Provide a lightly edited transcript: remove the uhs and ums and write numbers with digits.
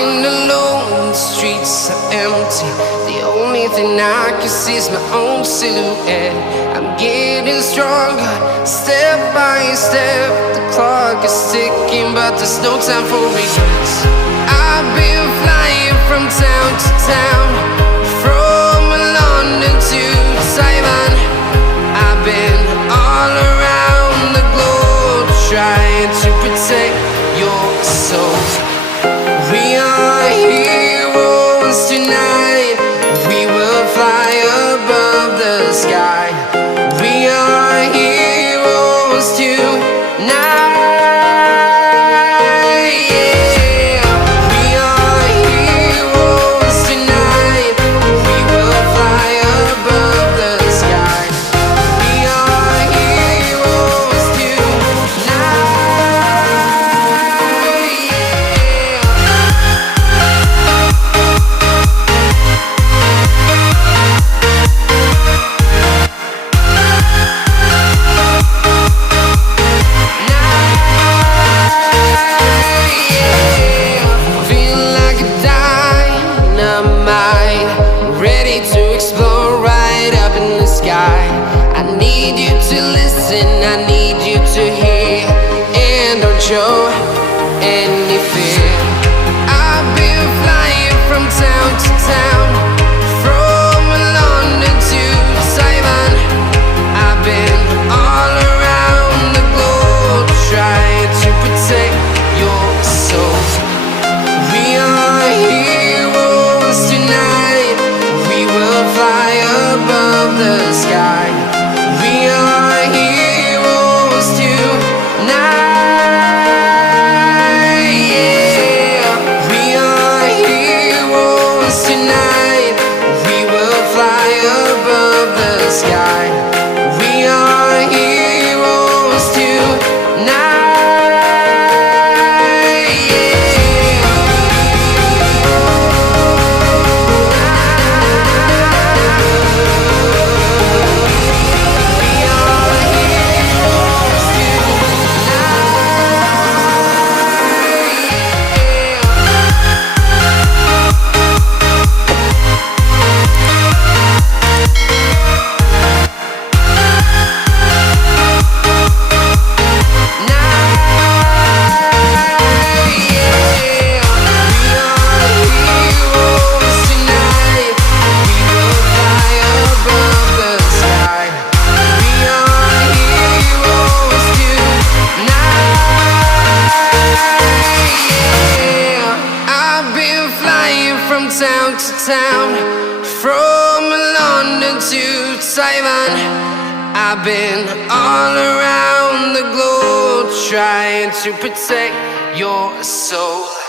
walking alone, the streets are empty. The only thing I can see is my own silhouette. I'm getting stronger, step by step. The clock is ticking, but there's no time for regrets. I've been flying from town to town, from London to Taiwan. I've been all around the globe, trying to protect your soul. We are heroes tonight. We will fly above the sky. We are heroes tonight. Yeah. We are heroes tonight. We will fly above the sky. We are heroes tonight. Ready to explore right up in the sky. I need you to listen, I need you to hear, and don't show any fear. I've been flying from town to town, from London to Taiwan. I've been all around the globe, trying to protect your soul. We are heroes tonight. We will fly above the sky. We are heroes tonight. Yeah. We are heroes tonight. We will fly above the sky. We are heroes tonight. Town to town, from London to Taiwan. I've been all around the globe, trying to protect your soul.